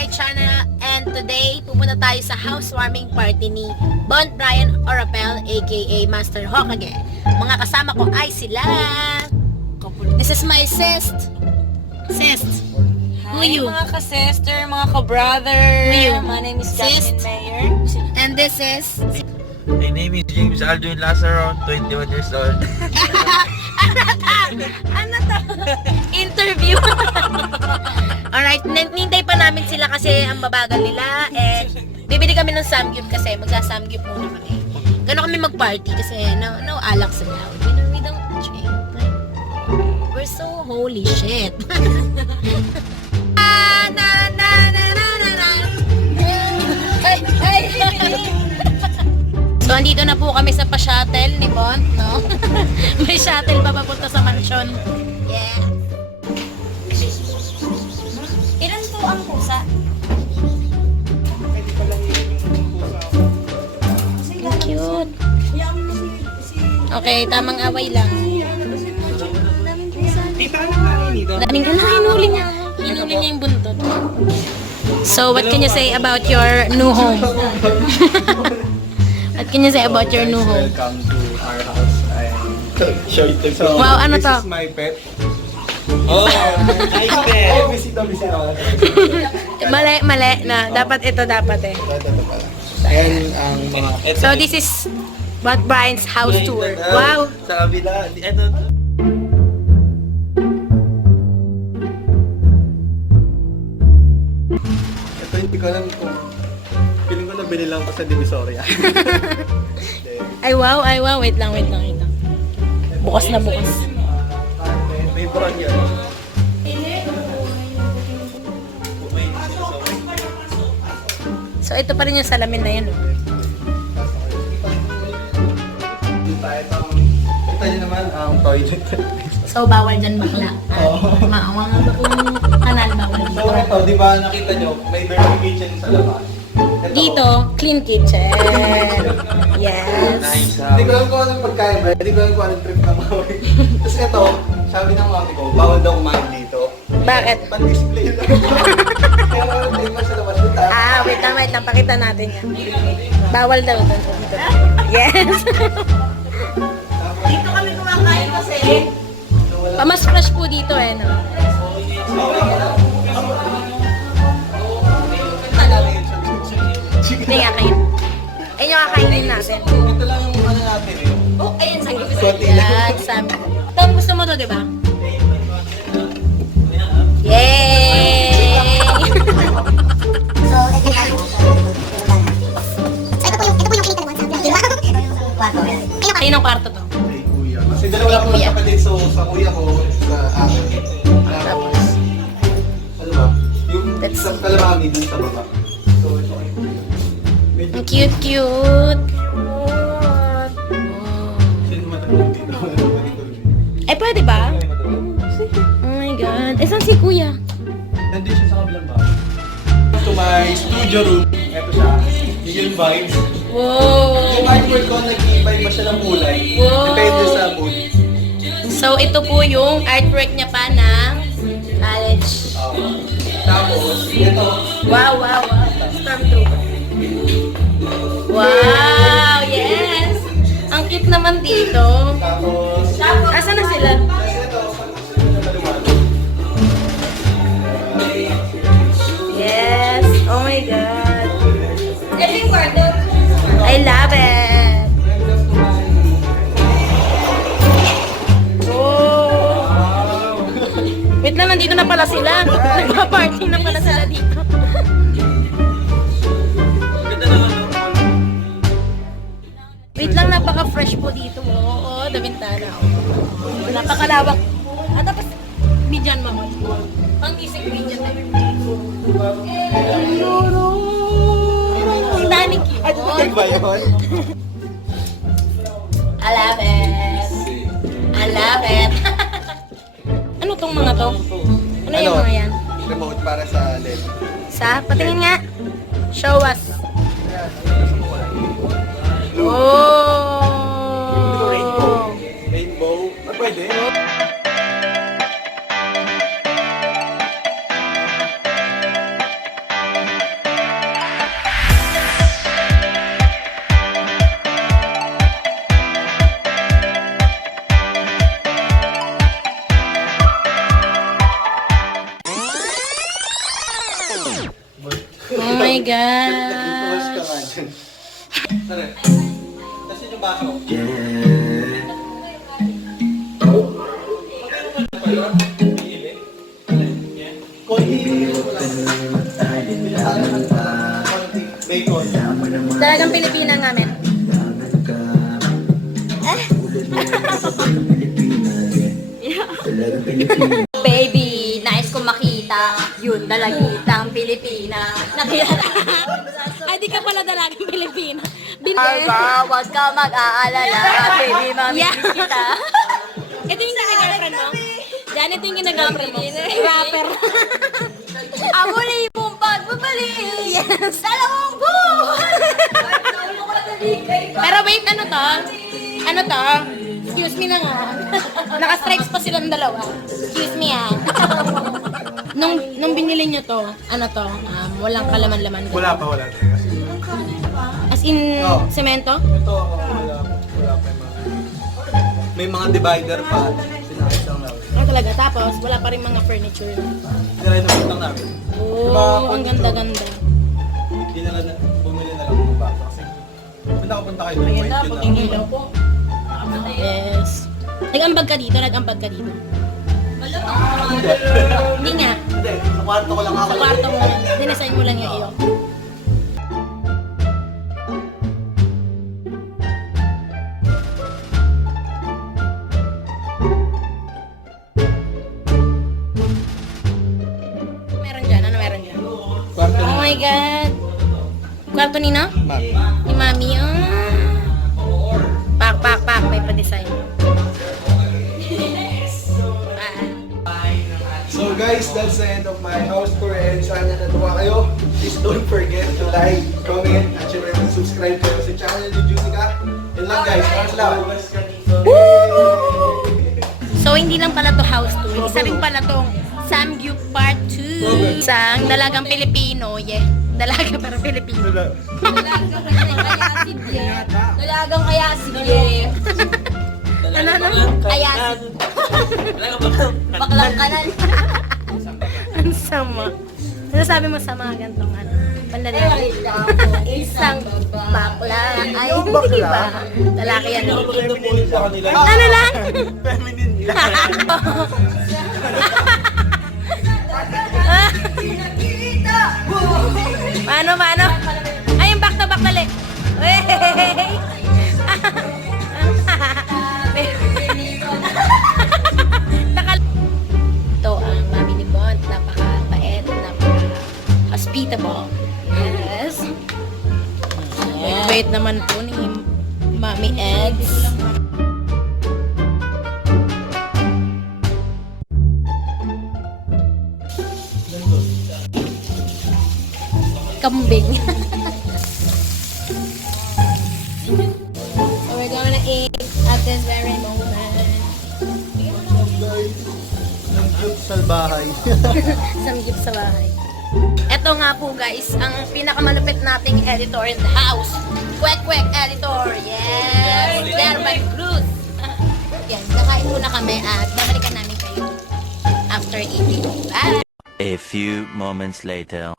my channel, and today pupunta tayo sa housewarming party ni Bond Brian Orapel aka Master Hokage. Mga kasama ko ay sila. This is my sis. Who Hi, you? mga ka-sister, mga ka-brother. Who you? My name is Sis? Jasmine Mayer. And this is My name is James Aldwin Lazaro, 21 years old. ano to? Interview. Alright, nintay pa namin sila kasi ang babagal nila and bibili kami ng samgyup kasi magsa-samgyup muna kami. Gano'n kami mag-party kasi no alak sa loud. You know, we don't drink. We're so holy shit. So, andito na po kami sa pa-shuttle ni Bont, no? May shuttle pa papunta sa mansyon. Yeah. Ilan po ang pusa? Cute. Okay, tamang away lang. Daming ka na, hinuli niya. Hinuli niya yung buntot. So, what can you say about your new home? What can you say about your new home? Welcome to our house. So, Wow, ano this to? is my pet. Oh, nice pet! Oh, bisita ako. Mali na. Dapat ito, dapat eh. Ito pala. Ayan ang mga... So, this is Bot Brian's house tour. Wow! Sa kabila, ano? Ito hindi ko alam kung... Feeling ko nabili lang ko sa Divisoria. Ay, wow. Wait lang. Bukas na bukas. May brown yan. So, ito pa rin yung salamin na yun. Ito yun naman ang toilet. So, bawal dyan bakla. Maawang na po yung kanal, bawal So dito. ito, di ba nakita nyo, may dirty kitchen sa labas. Ito, Dito, clean kitchen. Yes. Nice. Hindi ko alam kung anong pagkain ba, hindi ko alam kung anong trip na mawin. Tapos ito, sabi ng mami ko, bawal daw kumain dito. Bakit? Pan-display lang. Kaya walang tayo sa labas. Ah, wait lang. Pakita natin yan. Bawal daw ito. Dito. Yes. Dito kami kumakain kasi. Mas fresh po dito eh, no? Hindi nga kayo. Ayun yung kakainin natin. Ito lang yung ano natin eh. Oh, ayun, sa Konti lang. Yan, Sam. Tom, gusto mo to, di ba? Yay! Ayun ang kwarto to. Kay kuya. Kasi dalawa lang po Kuya. kapatid, so sa kuya ko, sa akin. Tapos, ano ba? Yung That's- sa kalamami dun sa baba. So ito kay kuya. Medyo Ang cute. sino matulog dito. Eh, pwede ba? Oh my God. Eh, saan si kuya? Nandun siya sa kabilang bahay. To my studio room, eto siya. Yung vibes. Wow. Yung artwork ko, nag-i-vibe ba siya ng kulay? Wow. Depende sa mood. So, ito po yung artwork niya pa ng college. Tapos, ito. Wow. Stormtrooper. Wow, yes! Ang cute naman dito. Tapos, Asa na sila? ito. Yes! Oh my God! Ito yung kwarto. I love it! Oh! Wait lang, nandito na pala sila. Nagpa-party na pala sila dito. Wait lang, napaka-fresh po dito. Oo, the bintana. Napakalawak. At tapos, bidyan mo. Pang-isig bidyan na. Ang daming Ay, cute. ba yun? I love it. Ano tong mga to? Ano yung mga yan? Remote para sa LED. Sa? Patingin nga. Show us. Oh! Rainbow. Ah, pwede. Oh my God. Tuwas ka nga dyan. Tara. Tapos yung baso. Bacon. Talagang Pilipina namin. Baby, nais ko makita yun, dalagitang Pilipina. Nakita. Ay, di ka pala dalagang Pilipina. Huwag ka mag-aalala, baby, mami Yeah. kita. Ito yung gina-girlfriend mo? Diyan, ito yung gina-girlfriend mo. Rapper. Ang muli mong pagbabalik. Yes. Dalawang buwan. Pero wait, ano to? Ano to? Excuse me na nga. Naka-strikes pa silang dalawa. Excuse me ah. Nung binili nyo to, ano to? Walang kalaman-laman. Wala pa. As in, Oh. semento? Ito, wala pa yung mga. May mga divider pa. Sinakit lang namin. Ano talaga? Tapos, wala pa rin mga furniture. Nirenovate lang namin. Oh, ang ganda-ganda. Hindi na lang, bumili na lang ng baso. Kasi, kung nakapunta kayo, may point yun na. po. Yes. Nag-ambag ka dito? Nag-ambag ka dito? Hindi nga. Hindi, sa kwarto ko lang ako. Sa kwarto mo, dinesign mo lang yung iyo. Meron dyan? Ano meron dyan? Kwarto Oh my God! Kwarto ni na? Mami. Ni Mami, Pak, may pa-design. So guys, that's the end of my house tour and sana natuwa kayo. Please don't forget to like, comment, at syempre subscribe kayo sa channel ni Junica. Yun lang guys, thanks lang. So, hindi lang pala to house tour. Isa rin pala tong Samgyup Part 2. Isang dalagang Pilipino. Yeah. Dalaga pero Pilipino. Dalagang kaya sige. Ano? Kaya baklang kanan. Ang sama. Ano sabi mo sa mga gantong ano? Panlalaki. Isang bakla. Ay, hindi ba? Lalaki yan. Ano lang? Feminine lang. Paano? Ay, yung back to back dali. Wey! Ito ang mami ni Bond. Napaka-bait, napaka-hospitable. Yes. Wait naman po ni Mami Eds. Kambing. So we're gonna eat at this very moment. Salbahay. Samgip sa bahay. Ito nga po guys, ang pinakamalupit nating editor in the house. Kwek editor. Yes! Derban Cruz. Yan, kakain muna kami at babalikan namin kayo after eating. Bye! A few moments later.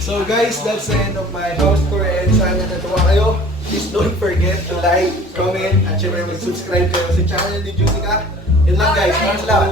So guys, that's the end of my house tour and sana natuwa kayo. Please don't forget to like, comment, at syempre mag-subscribe kayo sa channel ni Junica. Yun lang guys, thanks lang.